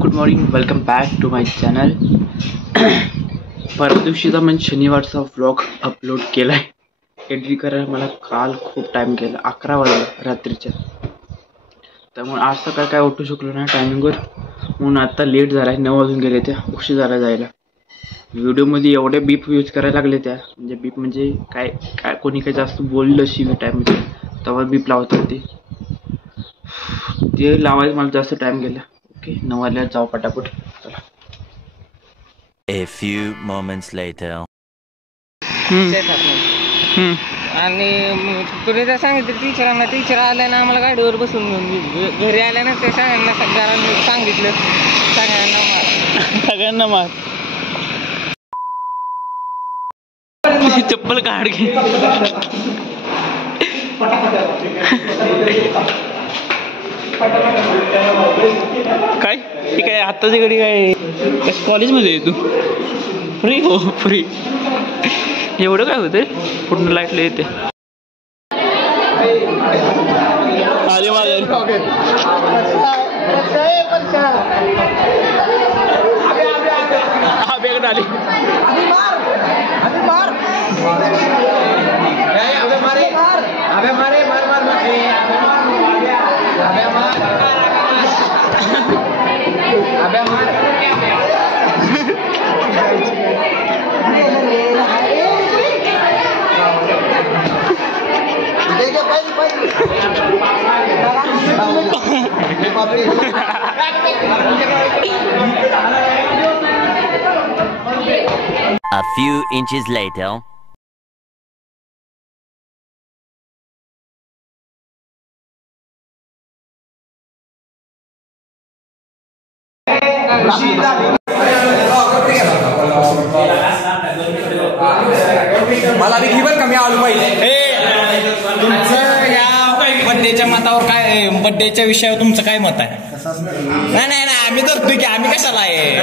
Good morning, welcome back to my channel. परवा दिवशीचा म्हणजे शनिवारचा व्लॉग अपलोड केला आहे. एडिट करायला मला काल खूप टाईम गेला, 11 वाजला रात्रीच्या. त्यामुळे आज सकाळी काय उठू शकलो नाही टायमिंगवर, म्हणून आता लेट झाला आहे. 9 वाजून गेले, त्या उशीर झाला जायला. व्हिडिओमध्ये एवढे बीप यूज करायला लागले त्या, म्हणजे बीप म्हणजे काय काय कोणी काही जास्त बोललं शिवी टाईममध्ये तेव्हा बीप लावत होते. ते लावायला मला जास्त टाइम गेला. ओके, 9 वाजल्यावर जाऊ पटापट. चला. A few moments later. आणि तुम्ही जर सांगितलं टीचरांना, टीचर आल्या ना आम्हाला गाडीवर बसून घेऊन घरी आल्या ना ते सगळ्यांना सांगितलं सगळ्यांना मार चप्पल काढ घे. काय ठीक आहे, आत्ताची घडी काय कॉलेजमध्ये आहे तू? फ्री हो फ्री. एवढं काय होतं पूर्ण लाईटला येते. आले माझे हा बेगड आली. A few inches later. मला बी खबर कमी आलो पाहिजे. तुमचं या बड्डेच्या मतावर काय, बड्डेच्या विषयावर तुमचं काय मत आहे? नाही नाही नाही, आम्ही धरतोय की, आम्ही कशाला आहे.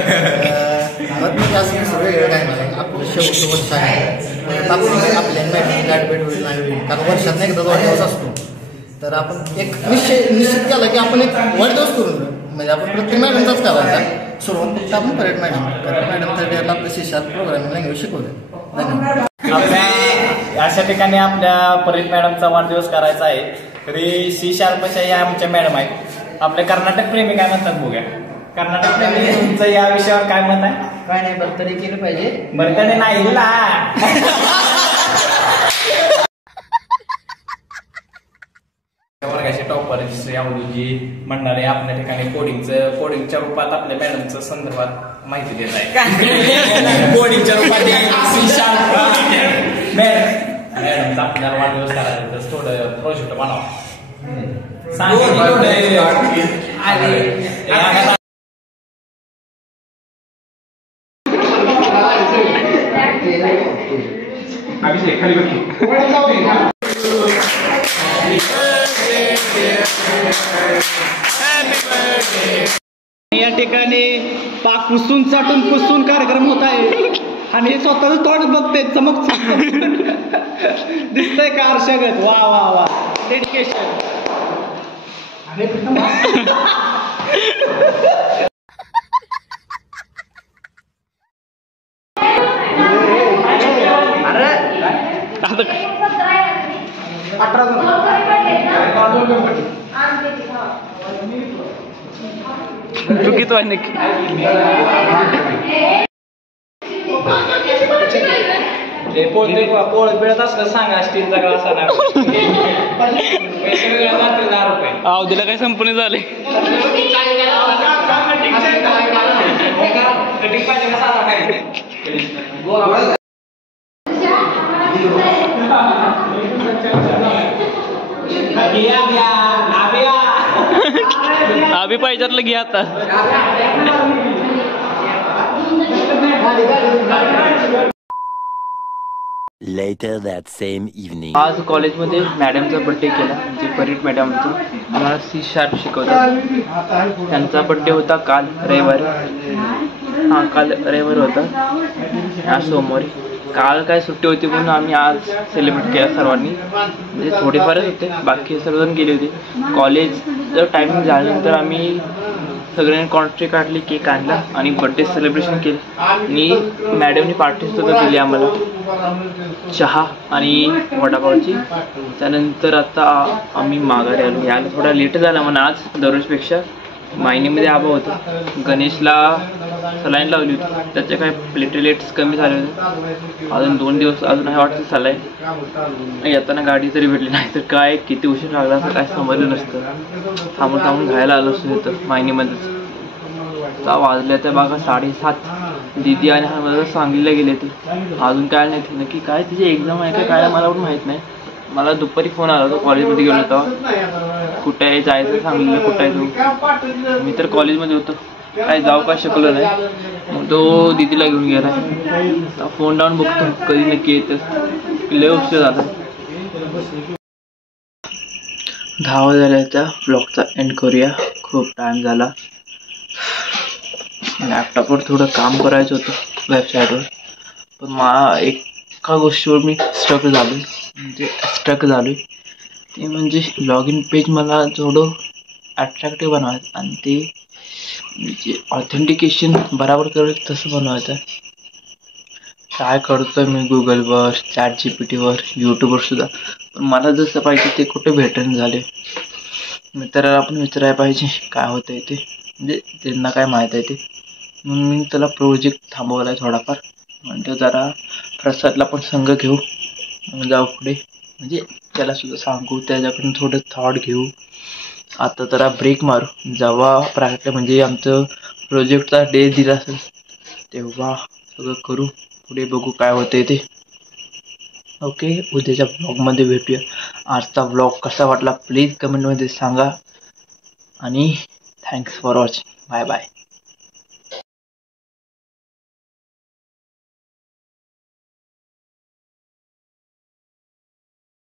कारण वर्षात एकदा वाढदिवस असतो, तर आपण एक निश्चित केला की आपण एक वाढदिवस करून, म्हणजे आपण प्रत्येक मॅडमचाच करायचा. सुरुवात फक्त आपण परेड मॅडम थर्ड इयरला आपलं शिशात प्रोग्रामिंग लँग्वेज शिकवले. आपल्या अशा ठिकाणी आपल्या परेड मॅडमचा वाढदिवस करायचा आहे. तरी सी शार्पच्या या आमच्या मॅडम आहेत. आपले कर्नाटक प्रेमी काय म्हणतात बघूया. कर्नाटक प्रेमी तुमचं या विषयावर काय मत आहे? काय नाही, बर्थडे केलं पाहिजे. बर्थडे नाही दिला. वर्गाचे टॉपर यावजी म्हणणारे आपल्या ठिकाणी कोडिंगच्या रूपात आपल्या मॅडमच्या संदर्भात माहिती देत आहे. कोडिंगच्या रूपात मॅडमचा आपल्याला वाढदिवस करायचा, तर थोडं प्रोजेक्ट बनाव. या ठिकाणी पाक पुसून चाटून पुसून कार्यक्रम होत आहे आणि हे स्वतःच तोंड बघते चमक दिसतंय का आरशागत. वा वा वा, डेडिकेशन. तू किती आहे नक्की? पोळत मिळत असलं सांगा, स्टीलचा ग्लास आणा. पैसे वेगळ्या जातील 10 रुपये. अवधीला काय संपणे झाले. अभि पाहिजे घे आता. Later that same evening. आज कॉलेजमध्ये मॅडमचा बड्डे केला, म्हणजे परेड मॅडम होती. आम्हाला सी शार्प शिकवतात. त्यांचा बड्डे होता काल रविवारी. काल रविवार होता, आज सोमवारी. काल काय सुट्टी होती म्हणून आम्ही आज सेलिब्रेट केला सर्वांनी. म्हणजे थोडेफारच होते, बाकी सर्वजण गेले होते. कॉलेज जर टायमिंग झाल्यानंतर आम्ही सगळ्यांनी कॉन्ट्री काढली, केक आणला आणि बड्डे सेलिब्रेशन केलं. आणि मॅडमनी पार्टी सुद्धा दिली आम्हाला, चहा आणि वडापावची. त्यानंतर आता आम्ही माघारी आलो. यायला थोडा लेट झाला म्हणा आज दररोजपेक्षा. मायनीमध्ये आबा होतं, गणेशला सलाईन लावली होती, त्याचे काय प्लेटलेट्स कमी झाले होते. अजून 2 दिवस अजून आहे वाटतं सलाईन. येताना गाडी तरी भेटली नाही तर काय किती उशीर लागला असं काय समजलं नसतं. थांबून थांबून घ्यायला आलो असतो इथं मायनीमध्येच. आता वाजल्या त्या बघा 7:30. दीदी आणि हा मला सांगलीला गेले ते, अजून काय नाही. नक्की काय तिची एक्झाम आहे का काय मला पण माहीत नाही. मला दुपारी फोन आला होता, कॉलेजमध्ये गेलो होता. कुठे आहे जायचं सांगलीला, कुठं आहे तू? मी तर कॉलेजमध्ये होतो, काय जाऊ का शकलो नाही. मग तो दीदीला घेऊन गेला. आता फोन लावून बघतो कधी नक्की येतं. लय उशीर झाला. 10 वाजल्याचा ब्लॉगचा एंड करूया. खूप टाइम झाला. लॅपटॉपवर थोडं काम करायचं होतं वेबसाईटवर, पण एका गोष्टीवर मी स्टक झालो ते म्हणजे लॉग इन पेज मला थोडं अट्रॅक्टिव्ह बनवायचं आणि ते म्हणजे ऑथेंटिकेशन बरोबर करत तसं बनवायचं. ट्राय करतोय मी गुगलवर, ChatGPTवर, यूट्यूबवर सुद्धा, पण मला जसं पाहिजे ते कुठे भेटून झाले. मित्राला पण विचारायला पाहिजे काय होतं आहे ते, म्हणजे त्यांना काय माहीत आहे ते. म्हणून मी त्याला प्रोजेक्ट थांबवला आहे थोडाफार. म्हणजे जरा प्रसादला पण संघ घेऊ, जाऊ पुढे, म्हणजे त्याला सुद्धा सांगू, त्याच्याकडून थोडं थॉट घेऊ. आता जरा ब्रेक मारू, जेव्हा प्रॅक्टिस म्हणजे आमचं प्रोजेक्टचा डे दिला असेल तेव्हा सगळं करू. पुढे बघू काय होते ते. ओके, उद्याच्या ब्लॉगमध्ये भेटूया. आजचा ब्लॉग कसा वाटला प्लीज कमेंटमध्ये सांगा. आणि thanks for watching. Bye bye.